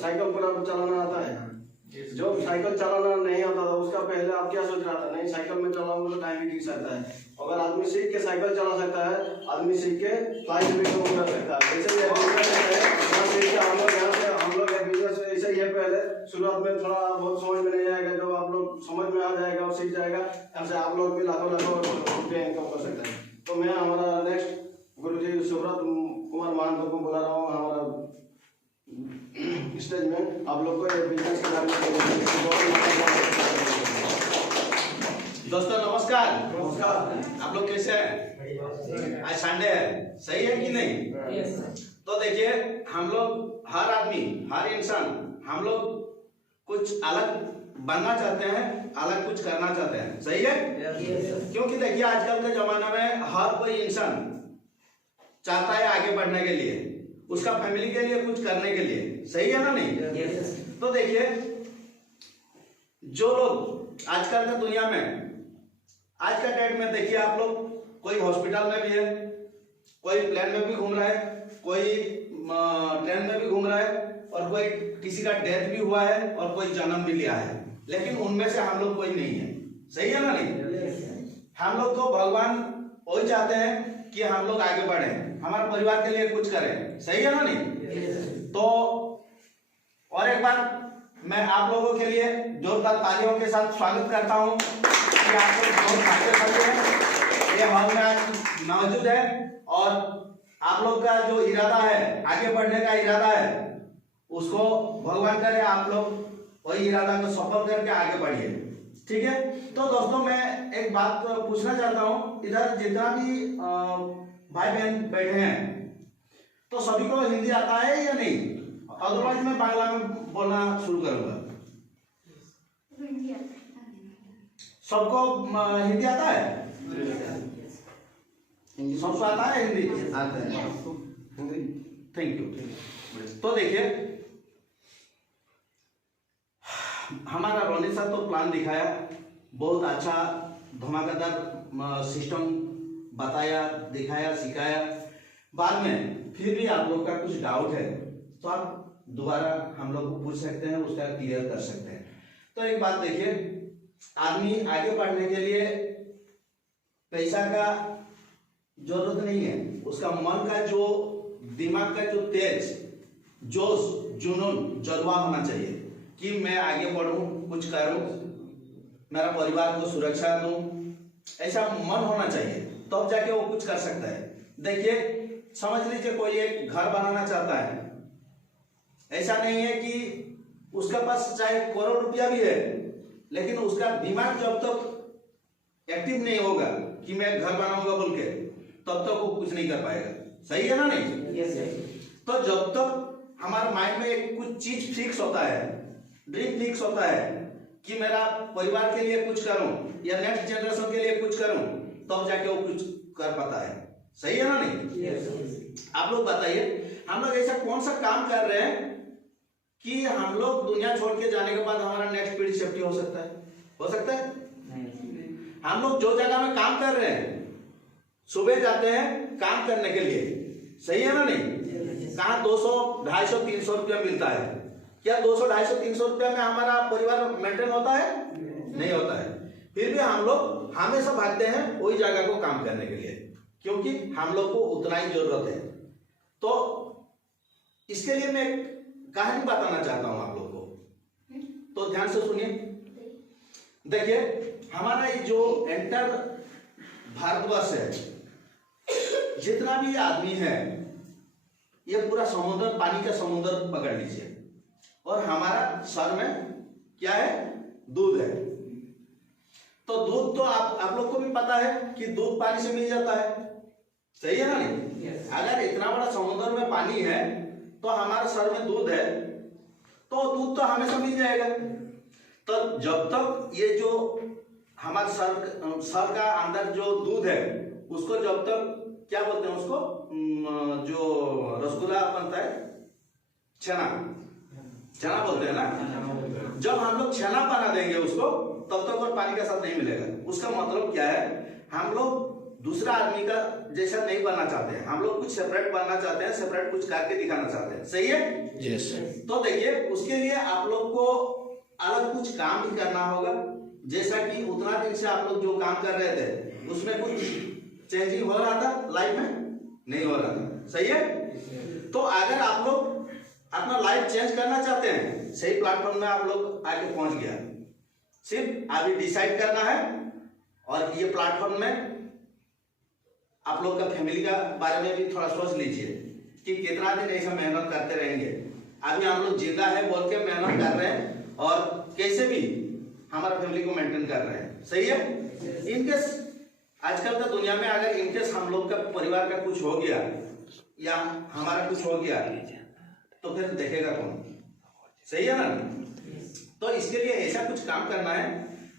Cycle पूरा चलाना आता है? जो साइकिल चलाना नहीं आता था उसका पहले आप क्या सोच रहा था? नहीं साइकिल में चलाऊंगा तो टाइम भी ठीक सकता है। अगर आदमी सीख के साइकिल चला सकता है, आदमी सीख के फ्लाइट भी कर सकता है। ऐसे ही हम लोग बिजनेस ऐसे ही है। पहले शुरुआत में थोड़ा बहुत समझ में नहीं आएगा, जब आप लोग समझ में आ जाएगा और सीख जाएगा, ऐसे आप लोग भी लाखों रुपये इनकम कर सकते हैं। तो मैं हमारा नेक्स्ट गुरुजी सुब्रत कुमार महंत को बुला रहा हूँ हमारा स्टेज में, आप लोग को ये बिजनेस के बारे में। दोस्तों नमस्कार। नमस्कार। आप लोग कैसे हैं? आज संडे है, सही है कि नहीं? तो देखिए, हम लोग हर आदमी, हर इंसान, हम लोग कुछ अलग बनना चाहते हैं, अलग कुछ करना चाहते हैं, सही है? क्योंकि देखिए आजकल के जमाना में हर कोई इंसान चाहता है आगे बढ़ने के लिए, उसका फैमिली के लिए कुछ करने के लिए, सही है ना नहीं? तो देखिए, जो लोग आजकल की दुनिया में, आज का डेट में देखिए आप लोग, कोई हॉस्पिटल में भी है, कोई प्लेन में भी घूम रहा है, कोई ट्रेन में भी घूम रहा है, और कोई किसी का डेथ भी हुआ है और कोई जन्म भी लिया है, लेकिन उनमें से हम लोग कोई नहीं है, सही है ना नहीं? हम लोग को भगवान वही चाहते हैं कि हम लोग आगे बढ़ें, हमारे परिवार के लिए कुछ करें, सही है ना नहीं? तो और एक बार मैं आप लोगों के लिए जोरदार तालियों के साथ स्वागत करता हूं कि आप लोग बहुत भाग्यशाली हैं, ये हॉल में आज मौजूद है, और आप लोग का जो इरादा है, आगे बढ़ने का इरादा है, उसको भगवान करे आप लोग वही इरादा को सफल करके आगे बढ़िए, ठीक है? तो दोस्तों मैं एक बात पूछना चाहता हूँ, इधर जितना भी भाई बहन बैठे हैं, तो सभी को हिंदी आता है या नहीं? अदरवाइज मैं बांग्ला में बोलना शुरू करूंगा। सबको हिंदी आता है? सबको आता है हिंदी? आता है। Thank you. तो देखिए, हमारा रोनित सर तो प्लान दिखाया, बहुत अच्छा धमाकेदार सिस्टम बताया, दिखाया, सिखाया। बाद में फिर भी आप लोग का कुछ डाउट है तो आप दोबारा हम लोग को पूछ सकते हैं, उसका क्लियर कर सकते हैं। तो एक बात देखिए, आदमी आगे बढ़ने के लिए पैसा का जरूरत नहीं है, उसका मन का जो, दिमाग का जो तेज, जोश, जुनून, जज्बा होना चाहिए कि मैं आगे बढ़ूं, कुछ करूं, मेरा परिवार को सुरक्षा दूं, ऐसा मन होना चाहिए, तब तो जाके वो कुछ कर सकता है। देखिए समझ लीजिए कोई एक घर बनाना चाहता है, ऐसा नहीं है कि उसके पास चाहे करोड़ रुपया भी है, लेकिन उसका दिमाग जब तक एक्टिव नहीं होगा कि मैं घर बनाऊंगा बोल के, तब तक वो कुछ नहीं कर पाएगा, सही है ना नहीं? तो जब तक हमारे माइंड में एक कुछ चीज फिक्स होता है, ड्रीम फिक्स होता है कि मेरा परिवार के लिए कुछ करूं या नेक्स्ट जनरेशन के लिए कुछ करूं, तब जाके वो कुछ कर पाता है, सही है ना नहीं? आप लोग बताइए, हम लोग ऐसा कौन सा काम कर रहे हैं कि हम लोग दुनिया छोड़ के जाने के बाद हमारा नेक्स्ट पीढ़ी सेफ्टी हो सकता है? हो सकता है? हम लोग जो जगह में काम कर रहे हैं, सुबह जाते हैं काम करने के लिए, सही है ना नहीं? कहाँ 200, 250, 300 रुपया मिलता है, क्या 200, 250, 300 रुपया में हमारा परिवार मेंटेन होता है? नहीं होता है। फिर भी हम लोग हमेशा भागते हैं वही जगह को काम करने के लिए, क्योंकि हम लोग को उतना ही जरूरत है। तो इसके लिए मैं कहानी बताना चाहता हूं आप लोग को, तो ध्यान से सुनिए। देखिए, हमारा ये जो एंटर भारतवर्ष है, जितना भी आदमी है, ये पूरा समुद्र, पानी का समुद्र पकड़ लीजिए, और हमारा सर में क्या है? दूध है। तो दूध तो आप लोग को भी पता है कि दूध पानी से मिल जाता है, सही है ना नहीं? अगर इतना बड़ा समुद्र में पानी है तो हमारे सर में दूध है, तो दूध तो हमेशा मिल जाएगा। तो जब तक ये जो हमारे सर का अंदर जो दूध है, उसको जब तक क्या बोलते हैं, उसको जो रसगुल्ला बनता है, छेना बोलते हैं ना, जब हम लोग छेना बना देंगे उसको, तब तक और पानी का साथ नहीं मिलेगा। उसका मतलब क्या है? हम लोग दूसरा आदमी का जैसा नहीं बनना चाहते हैं, हम लोग कुछ सेपरेट बनना चाहते हैं, सेपरेट कुछ करके दिखाना चाहते हैं, सही है। Yes sir. तो देखिए उसके लिए आप लोग को अलग कुछ काम भी करना होगा, जैसा कि उतना दिन से आप लोग जो काम कर रहे थे उसमें कुछ चेंजिंग हो रहा था लाइफ में, नहीं हो रहा था, सही है। तो अगर आप लोग अपना लाइफ चेंज करना चाहते हैं, सही प्लेटफॉर्म में आप लोग आके पहुंच गया, सिर्फ अभी डिसाइड करना है। और ये प्लेटफॉर्म में आप लोग का फैमिली का बारे में भी थोड़ा सोच लीजिए कि कितना दिन ऐसा मेहनत करते रहेंगे। अभी हम लोग जिंदा है बोल के मेहनत कर रहे हैं और कैसे भी हमारा फैमिली को मेंटेन कर रहे हैं, सही है। इनकेस आजकल का दुनिया में अगर इनकेस हम लोग का परिवार का कुछ हो गया या हमारा कुछ हो गया तो फिर देखेगा कौन, सही है ना। तो इसके लिए ऐसा कुछ काम करना है,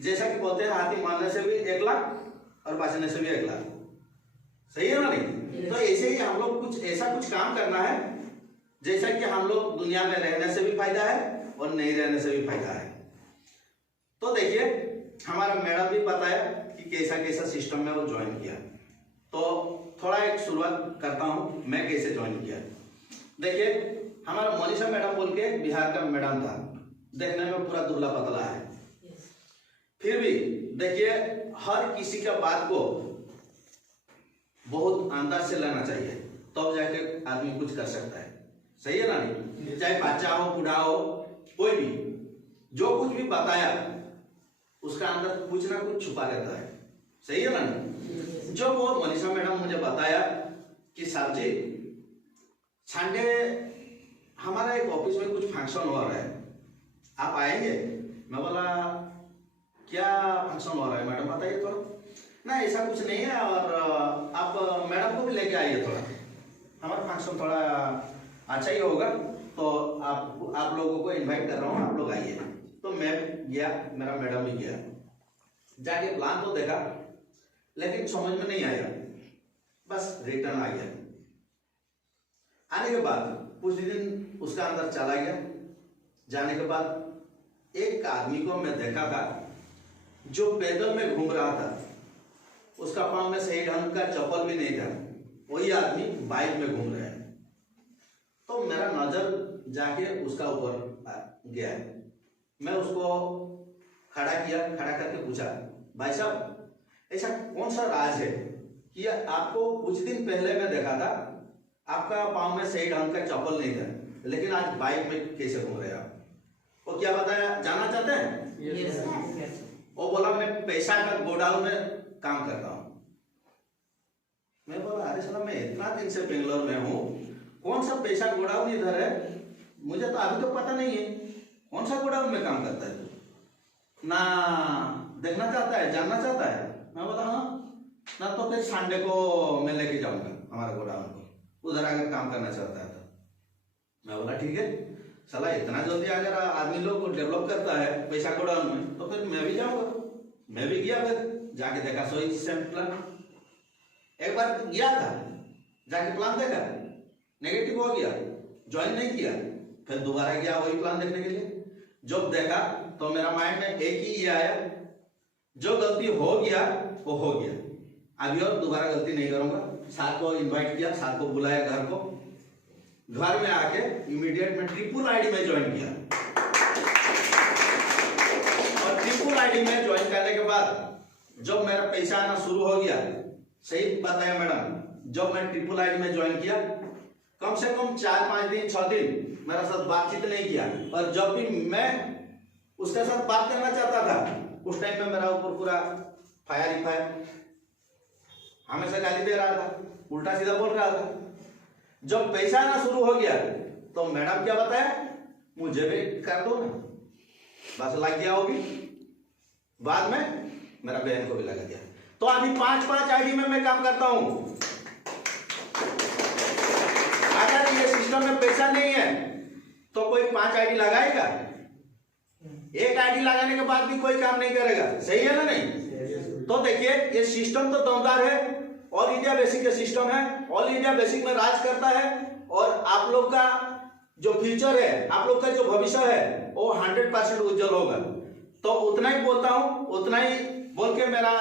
जैसा कि बोलते हैं हाथी मारने से भी 1 लाख और बचने से भी 1 लाख, सही है ना नहीं। तो ऐसे ही हम लोग कुछ ऐसा कुछ काम करना है जैसा कि हम लोग दुनिया में रहने से भी फायदा है और नहीं रहने से भी फायदा है। तो देखिए हमारा मैडम भी बताया कि कैसा कैसा सिस्टम में वो ज्वाइन किया। तो थोड़ा एक शुरुआत करता हूँ मैं कैसे ज्वाइन किया। देखिए हमारा मोनिशा मैडम बोल के बिहार का मैडम था, देखने में पूरा दुबला पतला है, फिर भी देखिए हर किसी का बात को बहुत अंदाज से लेना चाहिए, तब तो जाके आदमी कुछ कर सकता है, सही है ना नहीं। चाहे बच्चा हो बूढ़ा हो कोई भी जो कुछ भी बताया उसका अंदर कुछ ना कुछ छुपा रहता है, सही है ना नहीं। जो वो मनीषा मैडम मुझे बताया कि साहब जी संडे हमारा एक ऑफिस में कुछ फंक्शन हो रहा है, आप आएंगे। मैं बोला क्या फंक्शन हो रहा है मैडम बताइए थोड़ा। ना ऐसा कुछ नहीं है और आप मैडम को भी लेके आइए थोड़ा, हमारा फंक्शन थोड़ा अच्छा ही होगा, तो आप लोगों को इनवाइट कर रहा हूँ, आप लोग आइए। तो मैं गया, मेरा मैडम भी गया, जाके प्लान तो देखा लेकिन समझ में नहीं आया, बस रिटर्न आ गया। आने के बाद कुछ दिन उसका अंदर चला गया, जाने के बाद एक आदमी को मैं देखा था जो पैदल में घूम रहा था, उसका पांव में सही ढंग का चप्पल भी नहीं था, वही आदमी बाइक में घूम रहा है। तो मेरा नजर जाके उसका ऊपर गया, मैं उसको खड़ा किया, खड़ा करके पूछा भाई साहब ऐसा कौन सा राज है कि आपको कुछ दिन पहले मैं देखा था आपका पांव में सही ढंग का चप्पल नहीं था, लेकिन आज बाइक में कैसे घूम रहे आप। वो क्या बताया, जानना चाहते हैं? यस। वो बोला मैं पैसा का गोडाउन में काम करता हूँ। मैं बोला अरे साला मैं इतना दिन से बेंगलोर में हूँ, कौन सा पैसा गोडाउन इधर है, मुझे तो अभी तो पता नहीं है, कौन सा गोडाउन में काम करता है तू ना, देखना चाहता है, जानना चाहता है। मैं बोला हाँ ना, तो फिर संडे को मैं लेके जाऊंगा हमारा गोडाउन को, उधर अगर काम करना चाहता है तो। मैं बोला ठीक है, साला इतना जल्दी अगर आदमी लोग को डेवलप करता है पैसा गोडाउन में तो फिर मैं भी जाऊंगा। मैं भी गया, फिर जाके देखा सोई सेम प्लान। एक बार गया था, जाके प्लान देखा, नेगेटिव हो गया, ज्वाइन नहीं किया। फिर दोबारा गया वही प्लान देखने के लिए, जब देखा तो मेरा माइंड में एक ही ये आया, जो गलती हो गया वो हो गया, अभी और दोबारा गलती नहीं करूंगा। साथ को इनवाइट किया, साथ को बुलाया घर को, घर में आके इमीडिएट में ट्रिपल आईडी में ज्वाइन किया। और ट्रिपल आईडी में ज्वाइन करने के बाद जब मेरा पैसा आना शुरू हो गया, सही बताया मैडम, जब मैं ट्रिपल आईडी में ज्वाइन किया कम से कम 4-5 दिन 6 दिन मेरा साथ बातचीत नहीं किया, और जब भी मैं उसके साथ बात करना चाहता था उस टाइम में मेरा ऊपर पूरा फायर ही फायर, हमेशा गाली दे रहा था, उल्टा सीधा बोल रहा था। जब पैसा आना शुरू हो गया तो मैडम क्या बताया, मुझे भी कर दो ना, बस लग गया वो भी। बाद में मेरा बहन को भी लगा दिया। तो अभी 5-5 आईडी में मैं काम करता हूं। अगर ये सिस्टम में पैसा नहीं है तो कोई 5 आईडी लगाएगा? एक आईडी लगाने के बाद भी कोई काम नहीं करेगा, सही है ना नहीं? तो देखिए ये सिस्टम तो दमदार है, ऑल इंडिया बेसिक का सिस्टम है, ऑल इंडिया बेसिक में राज करता है, और आप लोग का जो फ्यूचर है, आप लोग का जो भविष्य है वो 100% उज्जवल होगा। तो उतना ही बोलता हूं, उतना ही बोल के मेरा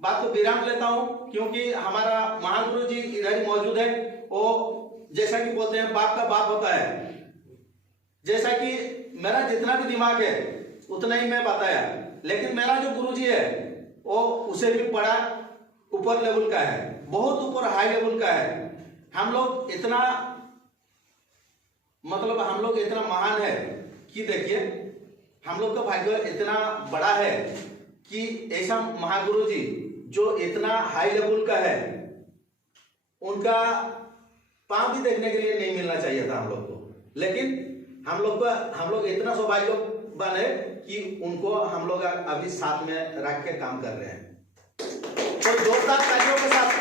बात को विराम लेता हूँ, क्योंकि हमारा महागुरु जी इधर ही मौजूद है। वो जैसा कि बोलते हैं बाप का बाप होता है, जैसा कि मेरा जितना भी दिमाग है उतना ही मैं बताया, लेकिन मेरा जो गुरु जी है वो उसे भी बड़ा ऊपर लेवल का है, बहुत ऊपर हाई लेवल का है। हम लोग इतना मतलब हम लोग इतना महान है कि देखिए हम लोग का भाग्य इतना बड़ा है कि ऐसा महागुरु जी जो इतना हाई लेवल का है, उनका पांव भी देखने के लिए नहीं मिलना चाहिए था हम लोग को, लेकिन हम लोग इतना सौभाग्यवान है कि उनको हम लोग अभी साथ में रख के काम कर रहे हैं। तो जोरदार तालियों के साथ